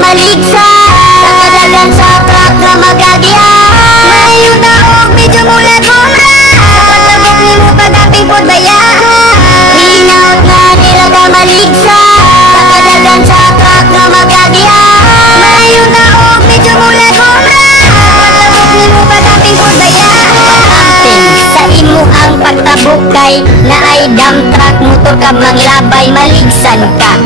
maligsan. Nakadagan sa truck na magagihan. Mayroon taog medyo mula kumra. Pagtabok ni mo pagaping pod bayan. Hinaut nga nila ka maligsan. Nakadagan sa truck na magagihan. Mayroon taog medyo mula kumra. Pagtabok ni mo pagaping pod bayan. Sa imo ang pagtabok kay na ay dump truck motor ka manglabay maligsan ka.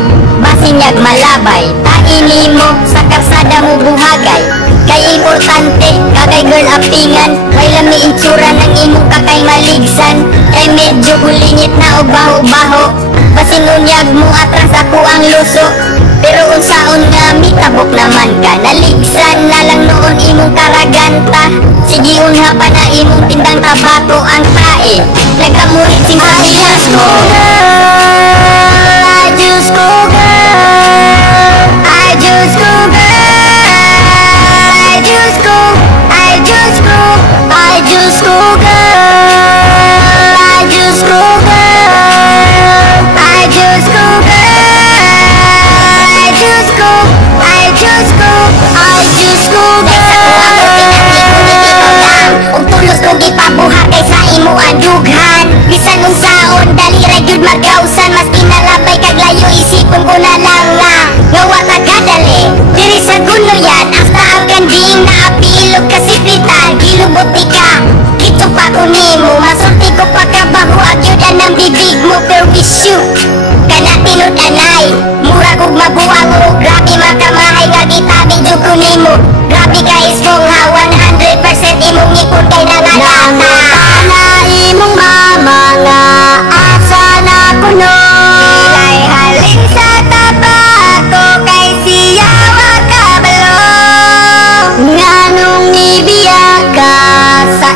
Basinyag malabay, taini mo sa karsada mo buhagay. Kay importante, kakay girl apingan. Kay lami itsura ng imong kakay maligsan. Kay medyo bulingit na o baho-baho. Basinunyag mo atras ako ang luso. Pero unsaon nga mitabok naman ka. Naligsan na lang noon imong karaganta. Sige unha pa na imong tindang tabako ang tae. Nagamurit sing sabilas ko. I just go girl, I just go girl, I just go, I just go, I just go girl, I just go girl, I just go girl, I just go, I just go, I just go girl. Ug tulos ko gipabuhat kay sa imo andughan. Bisan unsaon dali ra gyud magkausan mas kinalabay kag layo isipon ko na lang nga wa kadali. Diri sa gunoyan hasta ang kanding na apilog ka sipritan gilubuti ka. Kito pa ko nimo masulti ko pa kabaho agyudan ng bibig mo pero issue kana tinod anay mura kog mabuang mo grabe makamahay nga gitabi jud ko nimo. Grabe ka ismong ha 100% imong ipon kay nangalata na imong mama nga asa na kuno. Ilay halin sa tabako kay siya wakabalo. Nganong ibiya ka sa